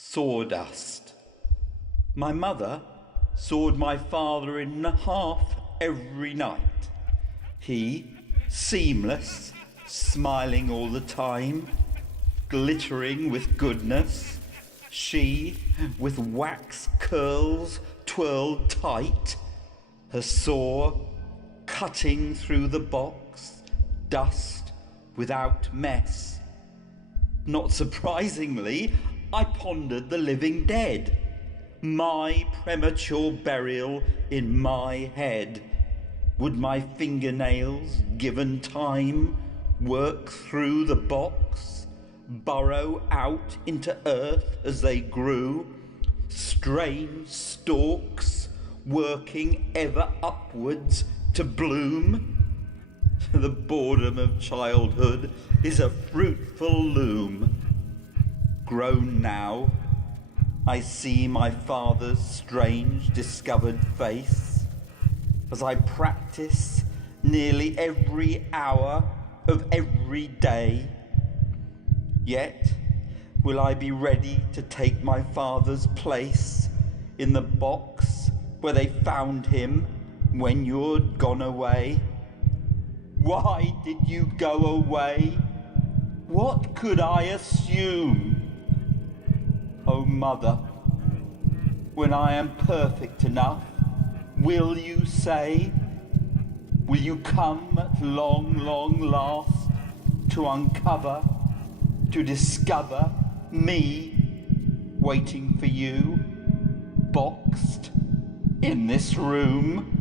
Sawdust. My mother sawed my father in half every night. He, seamless, smiling all the time, glittering with goodness. She, with wax curls twirled tight, her saw cutting through the box, dust without mess. Not surprisingly, I pondered the living dead, my premature burial in my head. Would my fingernails, given time, work through the box, burrow out into earth as they grew, strange stalks working ever upwards to bloom? The boredom of childhood is a fruitful loom. Grown now, I see my father's strange discovered face as I practice nearly every hour of every day. Yet, will I be ready to take my father's place in the box where they found him when you'd gone away? Why did you go away? What could I assume? Oh, Mother, when I am perfect enough, will you say, will you come at long, long last to uncover, to discover me waiting for you, boxed in this room?